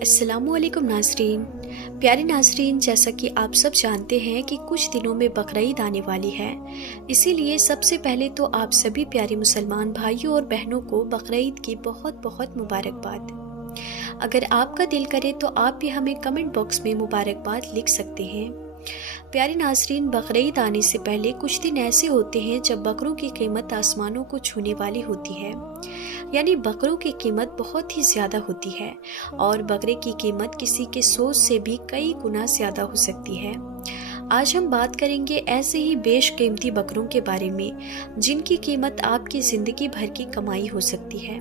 अस्सलाम वालेकुम नाज़रीन। प्यारे नाज़रीन, जैसा कि आप सब जानते हैं कि कुछ दिनों में बकरीद आने वाली है, इसीलिए सबसे पहले तो आप सभी प्यारे मुसलमान भाइयों और बहनों को बकरीद की बहुत बहुत मुबारकबाद। अगर आपका दिल करे तो आप भी हमें कमेंट बॉक्स में मुबारकबाद लिख सकते हैं। प्यारे नाज़रीन, बकरीद आने से पहले कुछ दिन ऐसे होते हैं जब बकरों की कीमत आसमानों को छूने वाली होती है, यानी बकरों की कीमत बहुत ही ज़्यादा होती है और बकरे की कीमत किसी के सोच से भी कई गुना ज़्यादा हो सकती है। आज हम बात करेंगे ऐसे ही बेशकीमती बकरों के बारे में जिनकी कीमत आपकी ज़िंदगी भर की कमाई हो सकती है।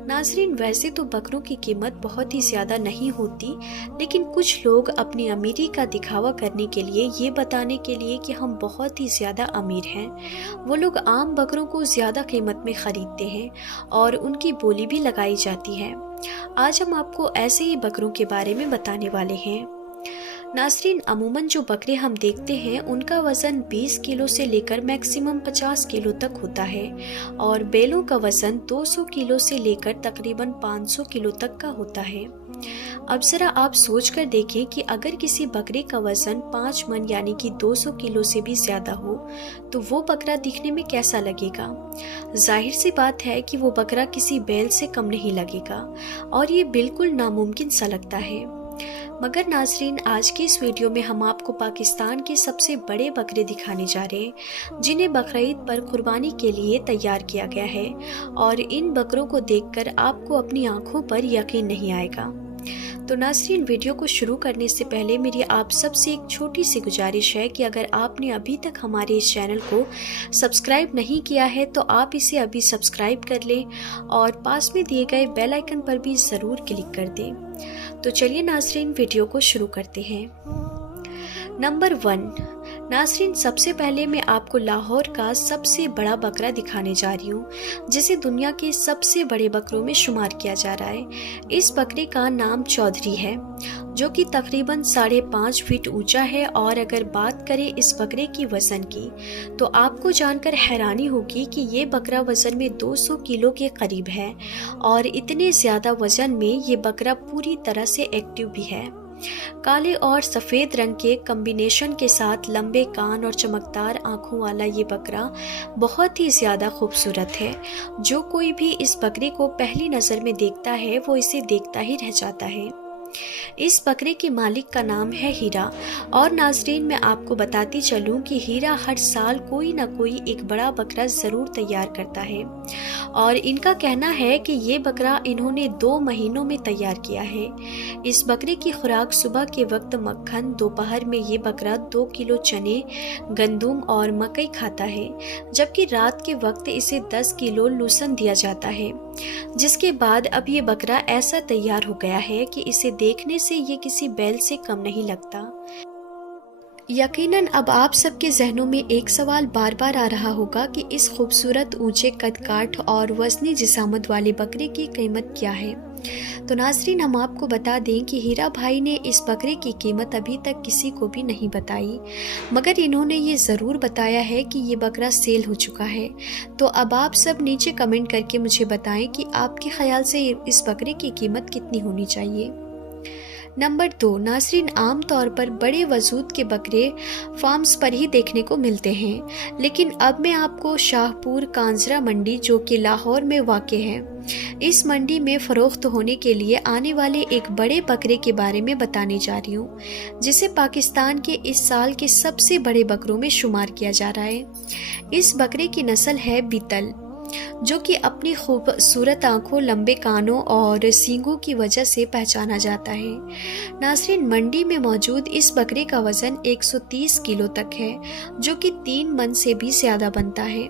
नाज़रीन, वैसे तो बकरों की कीमत बहुत ही ज़्यादा नहीं होती, लेकिन कुछ लोग अपनी अमीरी का दिखावा करने के लिए, ये बताने के लिए कि हम बहुत ही ज़्यादा अमीर हैं, वो लोग आम बकरों को ज़्यादा कीमत में ख़रीदते हैं और उनकी बोली भी लगाई जाती है। आज हम आपको ऐसे ही बकरों के बारे में बताने वाले हैं। नाज़रीन, अमूमन जो बकरे हम देखते हैं उनका वज़न 20 किलो से लेकर मैक्सिमम 50 किलो तक होता है और बैलों का वज़न 200 किलो से लेकर तकरीबन 500 किलो तक का होता है। अब ज़रा आप सोच कर देखें कि अगर किसी बकरे का वज़न 5 मन यानी कि 200 किलो से भी ज़्यादा हो तो वो बकरा दिखने में कैसा लगेगा। जाहिर सी बात है कि वो बकरा किसी बैल से कम नहीं लगेगा और ये बिल्कुल नामुमकिन सा लगता है। मगर नाज़रीन, आज की इस वीडियो में हम आपको पाकिस्तान के सबसे बड़े बकरे दिखाने जा रहे हैं जिन्हें बकरीद पर कुर्बानी के लिए तैयार किया गया है और इन बकरों को देखकर आपको अपनी आंखों पर यकीन नहीं आएगा। तो नाज़रीन, वीडियो को शुरू करने से पहले मेरी आप सबसे एक छोटी सी गुजारिश है कि अगर आपने अभी तक हमारे इस चैनल को सब्सक्राइब नहीं किया है तो आप इसे अभी सब्सक्राइब कर लें और पास में दिए गए बेल आइकन पर भी ज़रूर क्लिक कर दें। तो चलिए नाज़रीन, वीडियो को शुरू करते हैं। नंबर 1। नाज़रीन, सबसे पहले मैं आपको लाहौर का सबसे बड़ा बकरा दिखाने जा रही हूँ जिसे दुनिया के सबसे बड़े बकरों में शुमार किया जा रहा है। इस बकरे का नाम चौधरी है जो कि तकरीबन 5.5 फीट ऊंचा है और अगर बात करें इस बकरे की वज़न की तो आपको जानकर हैरानी होगी कि ये बकरा वज़न में 200 किलो के करीब है और इतने ज़्यादा वज़न में ये बकरा पूरी तरह से एक्टिव भी है। काले और सफ़ेद रंग के कॉम्बिनेशन के साथ लंबे कान और चमकदार आँखों वाला ये बकरा बहुत ही ज़्यादा खूबसूरत है। जो कोई भी इस बकरे को पहली नज़र में देखता है वो इसे देखता ही रह जाता है। इस बकरे के मालिक का नाम है हीरा और नाज़रीन, मैं आपको बताती चलूँ कि हीरा हर साल कोई ना कोई एक बड़ा बकरा ज़रूर तैयार करता है और इनका कहना है कि ये बकरा इन्होंने 2 महीनों में तैयार किया है। इस बकरे की खुराक सुबह के वक्त मक्खन, दोपहर में ये बकरा 2 किलो चने, गंदम और मकई खाता है, जबकि रात के वक्त इसे 10 किलो लूसन दिया जाता है। जिसके बाद अब ये बकरा ऐसा तैयार हो गया है कि इसे देखने से ये किसी बैल से कम नहीं लगता। यकीनन अब आप सबके जहनों में एक सवाल बार बार आ रहा होगा कि इस खूबसूरत, ऊंचे कद-काठ और वज़नी जिसामत वाले बकरे की कीमत क्या है। तो नाज़रीन, हम आपको बता दें कि हीरा भाई ने इस बकरे की कीमत अभी तक किसी को भी नहीं बताई, मगर इन्होंने ये ज़रूर बताया है कि ये बकरा सेल हो चुका है। तो अब आप सब नीचे कमेंट करके मुझे बताएं कि आपके ख्याल से इस बकरे की कीमत कितनी होनी चाहिए। नंबर 2। नाज़रीन, आम तौर पर बड़े वजूद के बकरे फार्म्स पर ही देखने को मिलते हैं, लेकिन अब मैं आपको शाहपुर कांजरा मंडी जो कि लाहौर में वाक़ है, इस मंडी में फ़रोख्त होने के लिए आने वाले एक बड़े बकरे के बारे में बताने जा रही हूँ जिसे पाकिस्तान के इस साल के सबसे बड़े बकरों में शुमार किया जा रहा है। इस बकरे की नस्ल है बीतल, जो कि अपनी खूबसूरत आँखों, लंबे कानों और सींगों की वजह से पहचाना जाता है। नाज़रीन, मंडी में मौजूद इस बकरे का वज़न 130 किलो तक है जो कि 3 मन से भी ज़्यादा बनता है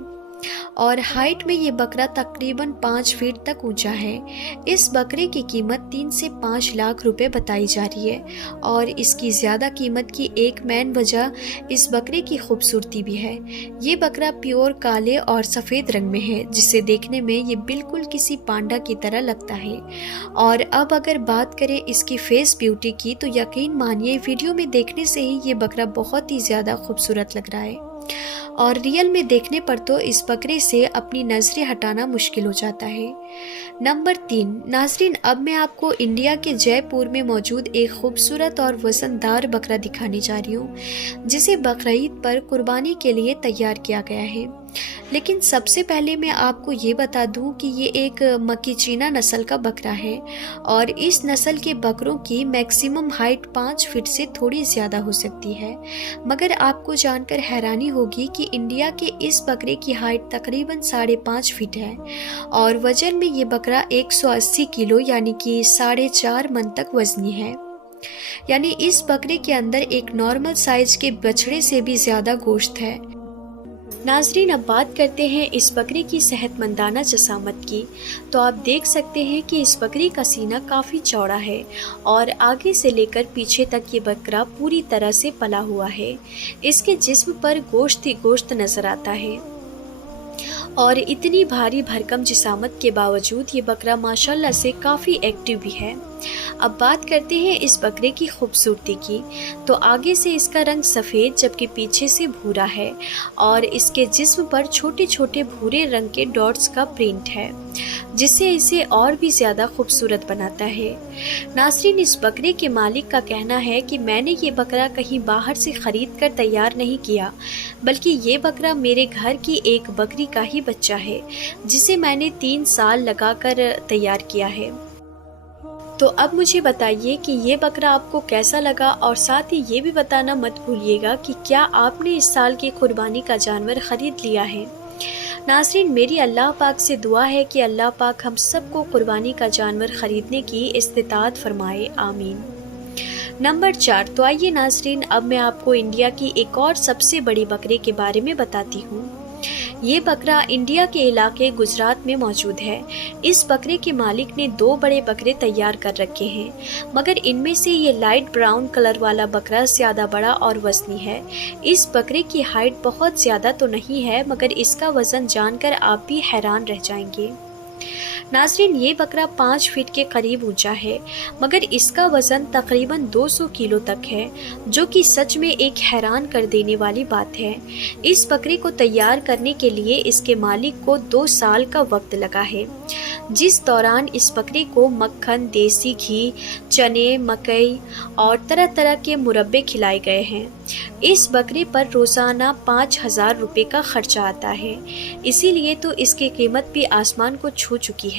और हाइट में ये बकरा तकरीबन 5 फीट तक ऊंचा है। इस बकरे की कीमत 3 से 5 लाख रुपए बताई जा रही है और इसकी ज़्यादा कीमत की एक मेन वजह इस बकरे की खूबसूरती भी है। ये बकरा प्योर काले और सफ़ेद रंग में है जिसे देखने में ये बिल्कुल किसी पांडा की तरह लगता है। और अब अगर बात करें इसकी फेस ब्यूटी की तो यकीन मानिए वीडियो में देखने से ही ये बकरा बहुत ही ज़्यादा खूबसूरत लग रहा है। और रियल में देखने पर तो इस बकरे से अपनी नज़रें हटाना मुश्किल हो जाता है। नंबर 3, नाज़रीन, अब मैं आपको इंडिया के जयपुर में मौजूद एक खूबसूरत और वज़नदार बकरा दिखाने जा रही हूँ, जिसे बकरीद पर कुर्बानी के लिए तैयार किया गया है। लेकिन सबसे पहले मैं आपको ये बता दूं कि ये एक मकीचीना नस्ल का बकरा है और इस नस्ल के बकरों की मैक्सिमम हाइट 5 फीट से थोड़ी ज़्यादा हो सकती है। मगर आपको जानकर हैरानी होगी कि इंडिया के इस बकरे की हाइट तकरीबन 5.5 फीट है और वजन में ये बकरा 180 किलो यानी कि 4.5 मन तक वजनी है। यानी इस बकरे के अंदर एक नॉर्मल साइज के बछड़े से भी ज़्यादा गोश्त है। नाजरीन, अब बात करते हैं इस बकरे की सेहतमंदाना जसामत की। तो आप देख सकते हैं कि इस बकरी का सीना काफ़ी चौड़ा है और आगे से लेकर पीछे तक ये बकरा पूरी तरह से पला हुआ है। इसके जिस्म पर गोश्त ही गोश्त नज़र आता है और इतनी भारी भरकम जिसामत के बावजूद ये बकरा माशाल्लाह से काफ़ी एक्टिव भी है। अब बात करते हैं इस बकरे की खूबसूरती की। तो आगे से इसका रंग सफ़ेद जबकि पीछे से भूरा है और इसके जिस्म पर छोटे छोटे भूरे रंग के डॉट्स का प्रिंट है, जिससे इसे और भी ज़्यादा खूबसूरत बनाता है। नासरीन, इस बकरे के मालिक का कहना है कि मैंने ये बकरा कहीं बाहर से ख़रीद कर तैयार नहीं किया, बल्कि ये बकरा मेरे घर की एक बकरी का ही बच्चा है, जिसे मैंने 3 साल लगाकर तैयार किया है। तो अब मुझे बताइए कि ये बकरा आपको कैसा लगा और साथ ही ये भी बताना मत भूलिएगा कि क्या आपने इस साल की कुर्बानी का जानवर ख़रीद लिया है। नाज़रीन, मेरी अल्लाह पाक से दुआ है कि अल्लाह पाक हम सबको कुर्बानी का जानवर ख़रीदने की इस्तिताअत फरमाए, आमीन। नंबर 4, तो आइए नाज़रीन, अब मैं आपको इंडिया की एक और सबसे बड़ी बकरे के बारे में बताती हूँ। ये बकरा इंडिया के इलाके गुजरात में मौजूद है। इस बकरे के मालिक ने 2 बड़े बकरे तैयार कर रखे हैं, मगर इनमें से ये लाइट ब्राउन कलर वाला बकरा ज़्यादा बड़ा और वज़नी है। इस बकरे की हाइट बहुत ज़्यादा तो नहीं है, मगर इसका वज़न जानकर आप भी हैरान रह जाएंगे। नाज़रीन, ये बकरा 5 फीट के करीब ऊंचा है, मगर इसका वज़न तकरीबन 200 किलो तक है, जो कि सच में एक हैरान कर देने वाली बात है। इस बकरे को तैयार करने के लिए इसके मालिक को 2 साल का वक्त लगा है, जिस दौरान इस बकरे को मक्खन, देसी घी, चने, मकई और तरह तरह के मुरब्बे खिलाए गए हैं। इस बकरे पर रोज़ाना 5,000 रुपये का खर्चा आता है, इसीलिए तो इसकी कीमत भी आसमान को छू चुकी है।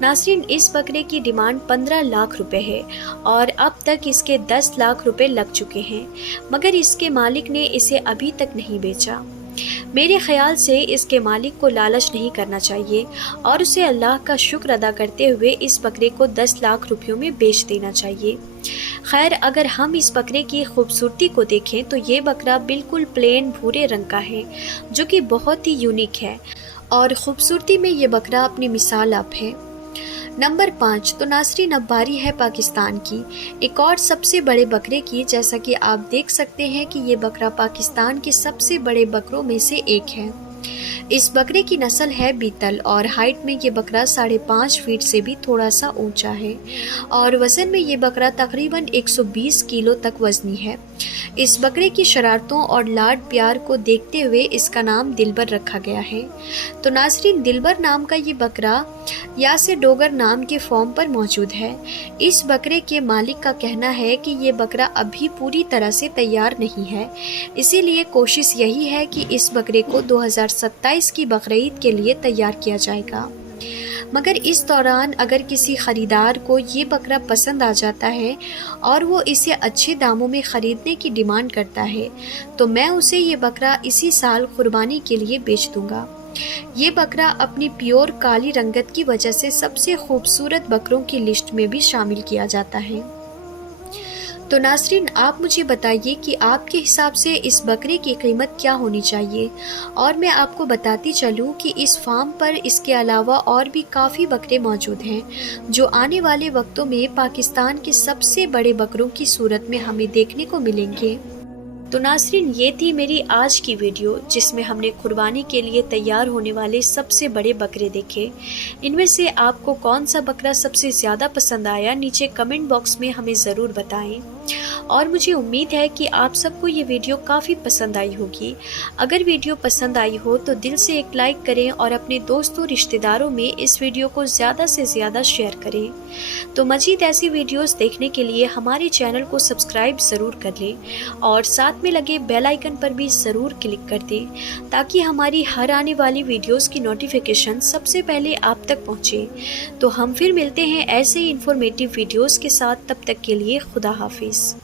नाज़रीन, इस बकरे की डिमांड 15 लाख रुपए है और अब तक इसके 10 लाख रुपए लग चुके हैं, मगर इसके मालिक ने इसे अभी तक नहीं बेचा। मेरे ख्याल से इसके मालिक को लालच नहीं करना चाहिए और उसे अल्लाह का शुक्र अदा करते हुए इस बकरे को 10 लाख रुपयों में बेच देना चाहिए। खैर, अगर हम इस बकरे की खूबसूरती को देखें तो ये बकरा बिल्कुल प्लेन भूरे रंग का है, जो कि बहुत ही यूनिक है और ख़ूबसूरती में ये बकरा अपनी मिसाल आप है। नंबर 5, तो नाज़रीन, अब बारी है पाकिस्तान की एक और सबसे बड़े बकरे की। जैसा कि आप देख सकते हैं कि ये बकरा पाकिस्तान के सबसे बड़े बकरों में से एक है। इस बकरे की नस्ल है बीतल और हाइट में ये बकरा 5.5 फीट से भी थोड़ा सा ऊंचा है और वज़न में ये बकरा तकरीबन 120 किलो तक वज़नी है। इस बकरे की शरारतों और लाड प्यार को देखते हुए इसका नाम दिलबर रखा गया है। तो नाज़रीन, दिलबर नाम का ये बकरा या से डोगर नाम के फॉर्म पर मौजूद है। इस बकरे के मालिक का कहना है कि ये बकरा अभी पूरी तरह से तैयार नहीं है, इसीलिए कोशिश यही है कि इस बकरे को 2027 की बकरीद के लिए तैयार किया जाएगा। मगर इस दौरान अगर किसी ख़रीदार को ये बकरा पसंद आ जाता है और वो इसे अच्छे दामों में ख़रीदने की डिमांड करता है, तो मैं उसे ये बकरा इसी साल कुर्बानी के लिए बेच दूँगा। ये बकरा अपनी प्योर काली रंगत की वजह से सबसे खूबसूरत बकरों की लिस्ट में भी शामिल किया जाता है। तो नाज़रीन, आप मुझे बताइए कि आपके हिसाब से इस बकरे की कीमत क्या होनी चाहिए, और मैं आपको बताती चलूँ कि इस फार्म पर इसके अलावा और भी काफ़ी बकरे मौजूद हैं, जो आने वाले वक्तों में पाकिस्तान के सबसे बड़े बकरों की सूरत में हमें देखने को मिलेंगे। تو ناظرین، یہ تھی میری آج کی ویڈیو جس میں ہم نے قربانی کے لیے تیار ہونے والے سب سے بڑے بکرے دیکھے۔ ان میں سے آپ کو کون سا بکرا سب سے زیادہ پسند آیا، نیچے کمنٹ باکس میں ہمیں ضرور بتائیں۔ اور مجھے امید ہے کہ آپ سب کو یہ ویڈیو کافی پسند آئی ہوگی۔ اگر ویڈیو پسند آئی ہو تو دل سے ایک لائک کریں اور اپنے دوستوں رشتہ داروں میں اس ویڈیو کو زیادہ سے زیادہ شیئر کریں۔ تو مزید ایسی ویڈیوز دیکھنے کے لیے ہمارے چینل کو سبسکرائب ضرور کر لیں اور ساتھ میں لگے بیل آئیکن پر بھی ضرور کلک کر دیں تاکہ ہماری ہر آنے والی ویڈیوز کی نوٹیفیکیشن سب سے پہلے آپ تک پہنچے۔ تو ہم پھر ملتے ہیں ایسے ہی انفارمیٹیو ویڈیوز کے ساتھ، تب تک کے لیے خدا حافظ۔